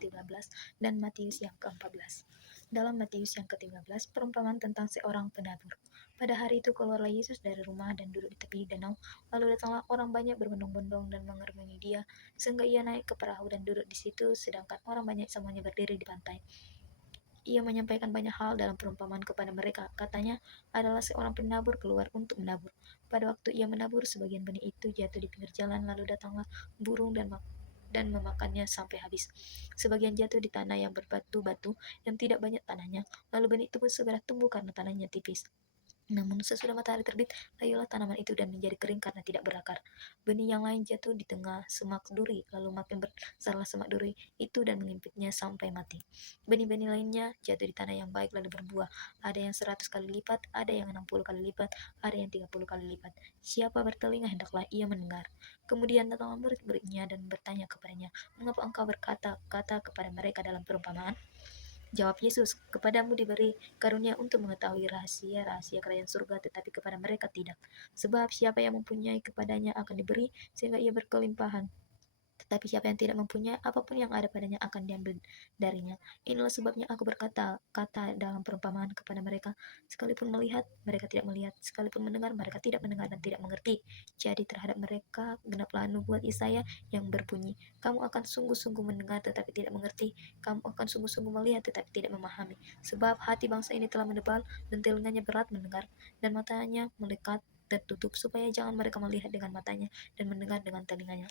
ke-13 dan Matius yang ke-14. Dalam Matius yang ke-13, perumpamaan tentang seorang penabur. Pada hari itu keluarlah Yesus dari rumah dan duduk di tepi danau. Lalu datanglah orang banyak berbondong-bondong dan mengerumuni dia, sehingga ia naik ke perahu dan duduk di situ, sedangkan orang banyak semuanya berdiri di pantai. Ia menyampaikan banyak hal dalam perumpamaan kepada mereka. Katanya, adalah seorang penabur keluar untuk menabur. Pada waktu ia menabur, sebagian benih itu jatuh di pinggir jalan, lalu datanglah burung dan memakannya sampai habis. Sebagian jatuh di tanah yang berbatu-batu yang tidak banyak tanahnya, lalu benih itu pun segera tumbuh karena tanahnya tipis. Namun sesudah matahari terbit, layulah tanaman itu dan menjadi kering karena tidak berakar. Benih yang lain jatuh di tengah semak duri, lalu makin besarlah semak duri itu dan mengimpitnya sampai mati. Benih-benih lainnya jatuh di tanah yang baik lalu berbuah. Ada yang 100 kali lipat, ada yang 60 kali lipat, ada yang 30 kali lipat. Siapa bertelinga hendaklah ia mendengar. Kemudian datanglah murid-muridnya dan bertanya kepadanya, mengapa engkau berkata-kata kepada mereka dalam perumpamaan? Jawab Yesus, kepadamu diberi karunia untuk mengetahui rahasia-rahasia kerajaan surga, tetapi kepada mereka tidak. Sebab siapa yang mempunyai kepadanya akan diberi, sehingga ia berkelimpahan. Tetapi siapa yang tidak mempunyai, apapun yang ada padanya akan diambil darinya. Inilah sebabnya aku berkata-kata dalam perumpamaan kepada mereka, sekalipun melihat, mereka tidak melihat, sekalipun mendengar, mereka tidak mendengar dan tidak mengerti. Jadi terhadap mereka genaplah nubuat Yesaya yang berbunyi, kamu akan sungguh-sungguh mendengar tetapi tidak mengerti, kamu akan sungguh-sungguh melihat tetapi tidak memahami. Sebab hati bangsa ini telah menebal dan telinganya berat mendengar, dan matanya melekat tertutup, supaya jangan mereka melihat dengan matanya dan mendengar dengan telinganya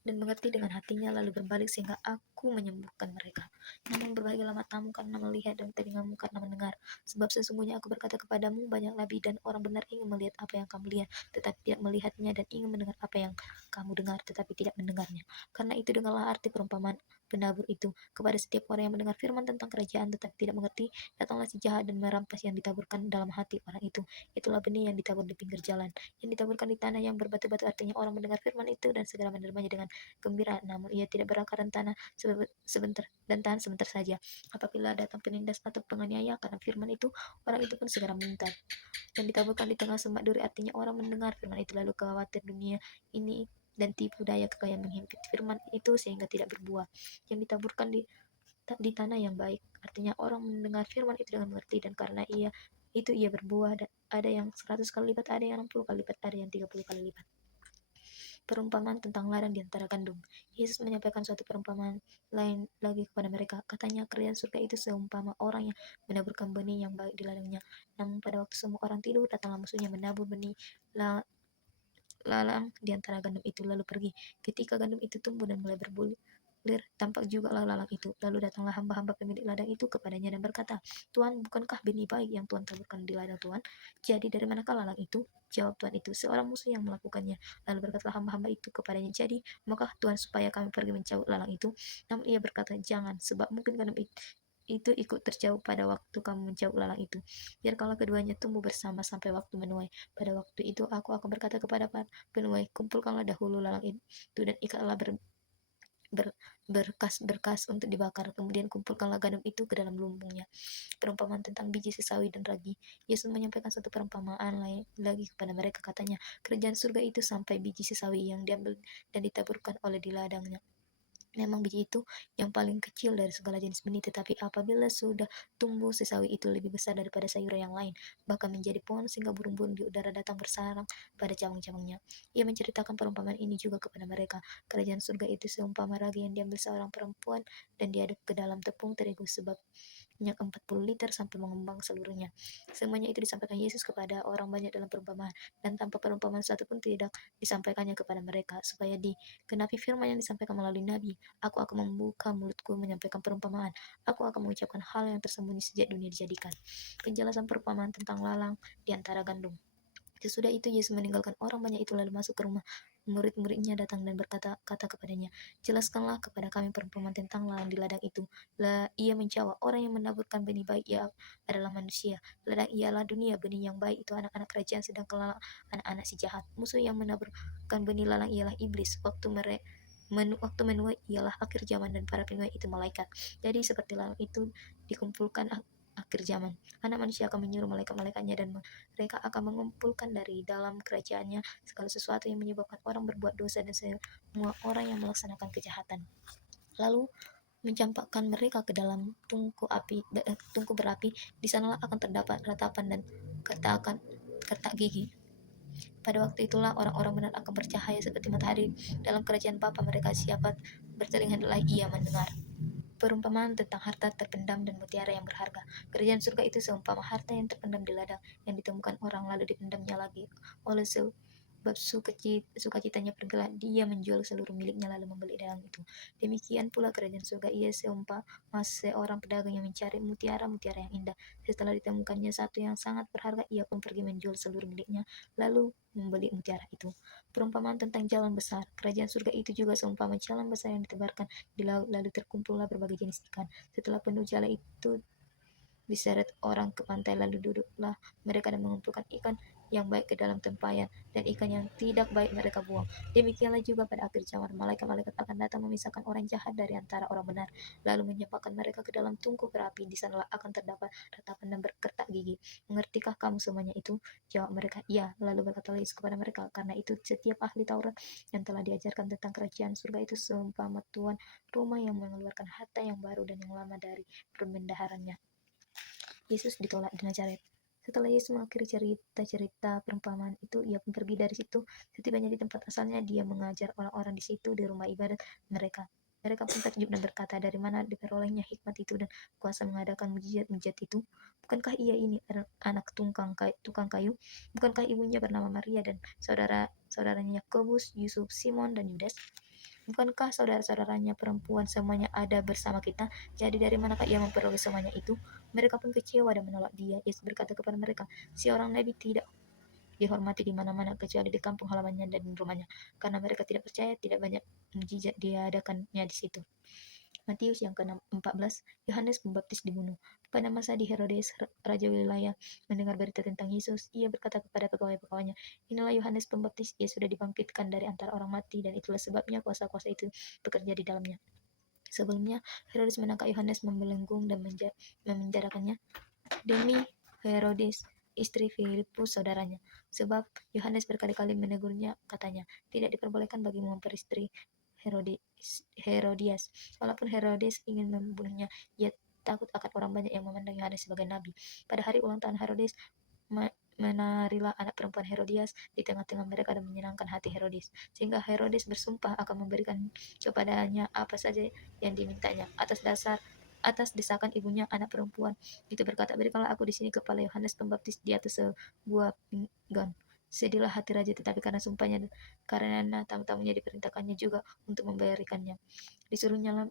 dan mengerti dengan hatinya, lalu berbalik sehingga aku menyembuhkan mereka. Namun berbahagialah matamu karena melihat dan telingamu karena mendengar. Sebab sesungguhnya aku berkata kepadamu, banyak nabi dan orang benar ingin melihat apa yang kamu lihat, tetapi tidak melihatnya, dan ingin mendengar apa yang kamu dengar, tetapi tidak mendengarnya. Karena itu dengarlah arti perumpamaan penabur itu. Kepada setiap orang yang mendengar firman tentang kerajaan tetapi tidak mengerti, datanglah si jahat dan merampas yang ditaburkan dalam hati orang itu. Itulah benih yang ditabur di pinggir jalan. Yang ditaburkan di tanah yang berbatu-batu artinya orang mendengar firman itu dan segera menerimanya dengan gembira, namun ia tidak berakar dan tahan sebentar saja. Apabila datang penindas atau penganiaya karena firman itu, orang itu pun segera mental. Dan ditaburkan di tengah semak duri artinya orang mendengar firman itu lalu khawatir dunia ini dan tipu daya kekayaan menghimpit firman itu sehingga tidak berbuah. Yang ditaburkan di tanah yang baik artinya orang mendengar firman itu dengan mengerti, dan karena ia berbuah, ada yang 100 kali lipat, ada yang 60 kali lipat, ada yang 30 kali lipat. Perumpamaan tentang ladang di antara gandum. Yesus menyampaikan suatu perumpamaan lain lagi kepada mereka. Katanya, kerajaan surga itu seumpama orang yang menaburkan benih yang baik di ladangnya. Namun pada waktu semua orang tidur, datanglah musuhnya menabur benih lalang di antara gandum itu, lalu pergi. Ketika gandum itu tumbuh dan mulai berbulir, tampak juga lalang itu. Lalu datanglah hamba-hamba pemilik ladang itu kepadanya dan berkata, Tuhan, bukankah benih baik yang Tuhan taburkan di ladang Tuhan? Jadi dari manakah lalang itu? Jawab Tuhan itu, seorang musuh yang melakukannya. Lalu berkatalah hamba-hamba itu kepadanya, jadi maukah Tuhan supaya kami pergi mencabut lalang itu? Namun ia berkata, jangan, sebab mungkin gandum itu ikut terjauh pada waktu kamu mencabut lalang itu. Biarkanlah keduanya tumbuh bersama sampai waktu menuai. Pada waktu itu aku akan berkata kepada penuai, kumpulkanlah dahulu lalang itu dan ikatlah berkas-berkas untuk dibakar, kemudian kumpulkanlah gandum itu ke dalam lumbungnya. Perumpamaan tentang biji sesawi dan ragi. Yesus menyampaikan satu perumpamaan lain lagi kepada mereka. Katanya, kerajaan surga itu sampai biji sesawi yang diambil dan ditaburkan oleh di ladangnya. Memang biji itu yang paling kecil dari segala jenis benih, tetapi apabila sudah tumbuh, sesawi itu lebih besar daripada sayuran yang lain, bahkan menjadi pohon sehingga burung-burung di udara datang bersarang pada cabang-cabangnya. Ia menceritakan perumpamaan ini juga kepada mereka. Kerajaan surga itu seumpama ragi yang diambil seorang perempuan dan diaduk ke dalam tepung terigu sebab minyak 40 liter sampai mengembang seluruhnya. Semuanya itu disampaikan Yesus kepada orang banyak dalam perumpamaan, dan tanpa perumpamaan satu pun tidak disampaikannya kepada mereka, supaya digenapi firman yang disampaikan melalui nabi. Aku akan membuka mulutku menyampaikan perumpamaan. Aku akan mengucapkan hal yang tersembunyi sejak dunia dijadikan. Penjelasan perumpamaan tentang lalang di antara gandum. Sesudah itu Yesus meninggalkan orang banyak itu lalu masuk ke rumah. Murid-muridnya datang dan berkata kepadanya, jelaskanlah kepada kami perumpamaan tentang lalang di ladang itu. Ia menjawab, orang yang menaburkan benih baik ia adalah manusia. Ladang ialah dunia, benih yang baik itu anak-anak kerajaan, sedangkan lalang anak-anak si jahat. Musuh yang menaburkan benih lalang ialah iblis. Waktu menuai ialah akhir zaman, dan para penuai itu malaikat. Jadi seperti lalang itu dikumpulkan akhir zaman. Anak manusia akan menyuruh malaikat-malaikatnya dan mereka akan mengumpulkan dari dalam kerajaannya segala sesuatu yang menyebabkan orang berbuat dosa dan semua orang yang melaksanakan kejahatan. Lalu mencampakkan mereka ke dalam tungku berapi. Di sanalah akan terdapat ratapan dan kertak gigi. Pada waktu itulah orang-orang benar akan bercahaya seperti matahari dalam kerajaan Bapa mereka. Siapa bertelinga hendaklah ia mendengar. Perumpamaan tentang harta terpendam dan mutiara yang berharga. Kerajaan surga itu seumpama harta yang terpendam di ladang, yang ditemukan orang lalu dipendamnya lagi oleh sebab sukacitanya pergilah dia menjual seluruh miliknya lalu membeli ladang itu. Demikian pula kerajaan surga ia seumpama seorang pedagang yang mencari mutiara-mutiara yang indah. Setelah ditemukannya satu yang sangat berharga, ia pun pergi menjual seluruh miliknya lalu membeli mutiara itu. Perumpamaan tentang jalan besar. Kerajaan surga itu juga seumpama jalan besar yang ditebarkan di laut, lalu terkumpullah berbagai jenis ikan. Setelah penuh jalan itu diseret orang ke pantai, lalu duduklah mereka dan mengumpulkan ikan yang baik ke dalam tempayan, dan ikan yang tidak baik mereka buang. Demikianlah juga pada akhir zaman, malaikat-malaikat akan datang memisahkan orang jahat dari antara orang benar, lalu menyampaikan mereka ke dalam tungku berapi. Di sanalah akan terdapat ratapan dan berkertak gigi. Mengertikah kamu semuanya itu? Jawab mereka, iya. Lalu berkata Yesus kepada mereka, karena itu setiap ahli Taurat yang telah diajarkan tentang kerajaan surga itu seumpama tuan rumah yang mengeluarkan harta yang baru dan yang lama dari perbendaharanya. Yesus ditolak di Nazaret. Setelah Yesus mengakhiri cerita-cerita perumpamaan itu, ia pun pergi dari situ. Setibanya di tempat asalnya, dia mengajar orang-orang di situ, di rumah ibadat mereka. Mereka pun takjub dan berkata, dari mana diperolehnya hikmat itu dan kuasa mengadakan mujizat-mujizat itu? Bukankah ia ini anak tukang kayu? Bukankah ibunya bernama Maria dan saudara-saudaranya Yakobus, Yusuf, Simon, dan Yudas? Bukankah saudara-saudaranya perempuan semuanya ada bersama kita? Jadi dari manakah ia memperoleh semuanya itu? Mereka pun kecewa dan menolak dia. Yesus berkata kepada mereka, seorang nabi tidak dihormati di mana-mana kecuali di kampung halamannya dan di rumahnya. Karena mereka tidak percaya, tidak banyak mujizat diadakannya di situ. Matius yang ke-14, Yohanes Pembaptis dibunuh. Pada masa di Herodes, raja wilayah, mendengar berita tentang Yesus, ia berkata kepada pegawai-pegawainya, inilah Yohanes Pembaptis, ia sudah dibangkitkan dari antara orang mati, dan itulah sebabnya kuasa-kuasa itu bekerja di dalamnya. Sebelumnya, Herodes menangkap Yohanes, membelenggu dan memenjarakannya demi Herodes, istri Filipus saudaranya. Sebab Yohanes berkali-kali menegurnya, katanya, tidak diperbolehkan bagimu memperistri Herodias. Walaupun Herodes ingin membunuhnya, ia takut akan orang banyak yang memandang Yohanes sebagai nabi. Pada hari ulang tahun Herodes, menarilah anak perempuan Herodias di tengah-tengah mereka dan menyenangkan hati Herodes, sehingga Herodes bersumpah akan memberikan kepadanya apa saja yang dimintanya. Atas desakan ibunya, anak perempuan itu berkata, berikanlah aku di sini kepala Yohanes Pembaptis di atas sebuah pinggan. Sedihlah hati raja, tetapi karena sumpahnya, karena tamu-tamunya diperintahkannya juga untuk memberikannya. Disuruhnya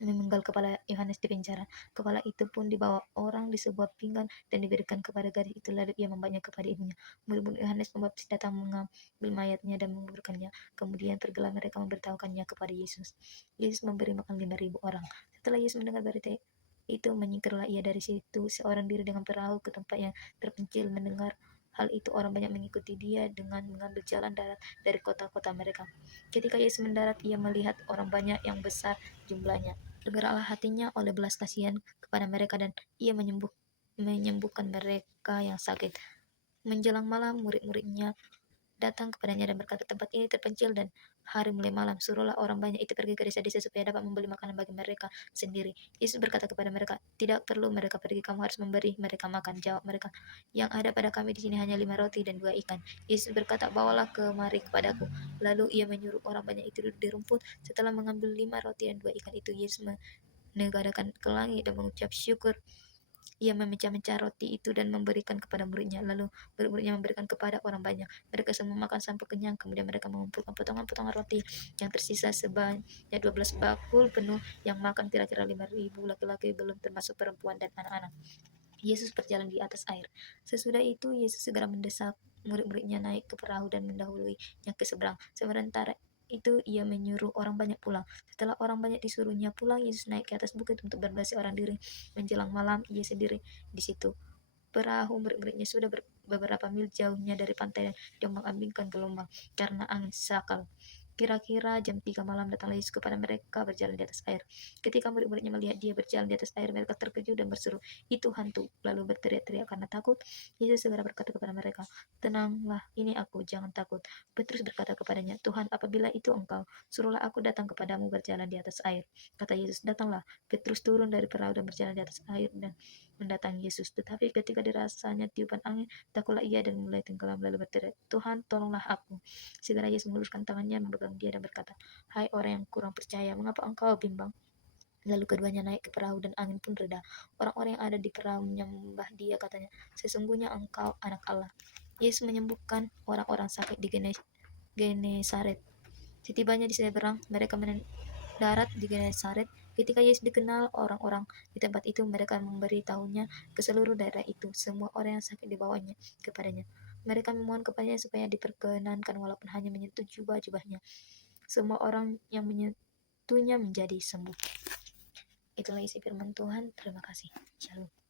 memenggal kepala Yohanes di penjara. Kepala itu pun dibawa orang di sebuah pinggan dan diberikan kepada gadis itu, lalu ia membawanya kepada ibunya. Murid-murid Yohanes Pembaptis datang mengambil mayatnya dan menguburkannya. Kemudian pergilah mereka memberitahukannya kepada Yesus. Yesus memberi makan 5.000 orang. Setelah Yesus mendengar berita itu, menyingkirlah ia dari situ seorang diri dengan perahu ke tempat yang terpencil. Mendengar hal itu, orang banyak mengikuti dia dengan mengambil jalan darat dari kota-kota mereka. Ketika Yesus mendarat, ia melihat orang banyak yang besar jumlahnya. Bergeraklah hatinya oleh belas kasihan kepada mereka, dan ia menyembuhkan mereka yang sakit. Menjelang malam, murid-muridnya datang kepadanya dan berkata, tempat ini terpencil dan hari mulai malam. Suruhlah orang banyak itu pergi ke desa-desa supaya dapat membeli makanan bagi mereka sendiri. Yesus berkata kepada mereka, tidak perlu mereka pergi, kamu harus memberi mereka makan. Jawab mereka, yang ada pada kami di sini hanya 5 roti dan 2 ikan. Yesus berkata, bawalah kemari kepadaku. Lalu ia menyuruh orang banyak itu duduk di rumput. Setelah mengambil 5 roti dan 2 ikan itu, Yesus menegadakan ke langit dan mengucap syukur. Ia memecah-mecah roti itu dan memberikan kepada muridnya, lalu murid-muridnya memberikan kepada orang banyak. Mereka semua makan sampai kenyang. Kemudian mereka mengumpulkan potongan-potongan roti yang tersisa sebanyak 12 bakul penuh, yang makan kira-kira 5.000 laki-laki, belum termasuk perempuan dan anak-anak. Yesus berjalan di atas air. Sesudah itu Yesus segera mendesak murid-muridnya naik ke perahu dan mendahuluinya ke seberang. Sementara itu ia menyuruh orang banyak pulang. Setelah orang banyak disuruhnya pulang, Yesus naik ke atas bukit untuk berbahasa orang diri. Menjelang malam, ia sendiri di situ. Perahu murid-muridnya sudah beberapa mil jauhnya dari pantai dan diombang-ambingkan gelombang karena angin sakal. Kira-kira jam 3 malam datanglah Yesus kepada mereka berjalan di atas air. Ketika murid-muridnya melihat dia berjalan di atas air, mereka terkejut dan berseru, "Itu hantu!" Lalu berteriak-teriak karena takut. Yesus segera berkata kepada mereka, "Tenanglah, ini aku, jangan takut." Petrus berkata kepadanya, "Tuhan, apabila itu engkau, suruhlah aku datang kepadamu berjalan di atas air." Kata Yesus, "Datanglah." Petrus turun dari perahu dan berjalan di atas air dan mendatangi Yesus. Tetapi ketika dirasanya tiupan angin, takutlah ia dan mulai tenggelam, lalu berteriak, "Tuhan, tolonglah aku." Segera Yesus mengulurkan tangannya, memegang dia dan berkata, "Hai orang yang kurang percaya, mengapa engkau bimbang?" Lalu keduanya naik ke perahu dan angin pun reda. Orang-orang yang ada di perahu menyembah dia, katanya, "Sesungguhnya engkau anak Allah." Yesus menyembuhkan orang-orang sakit di Genesaret. Setibanya di seberang, mereka mendarat di Genesaret. Ketika Yesus dikenal orang-orang di tempat itu, mereka memberitahunya ke seluruh daerah itu. Semua orang yang sakit dibawanya kepadanya. Mereka memohon kepadanya supaya diperkenankan walaupun hanya menyentuh jubah-jubahnya. Semua orang yang menyentuhnya menjadi sembuh. Itulah isi firman Tuhan. Terima kasih. Shalom.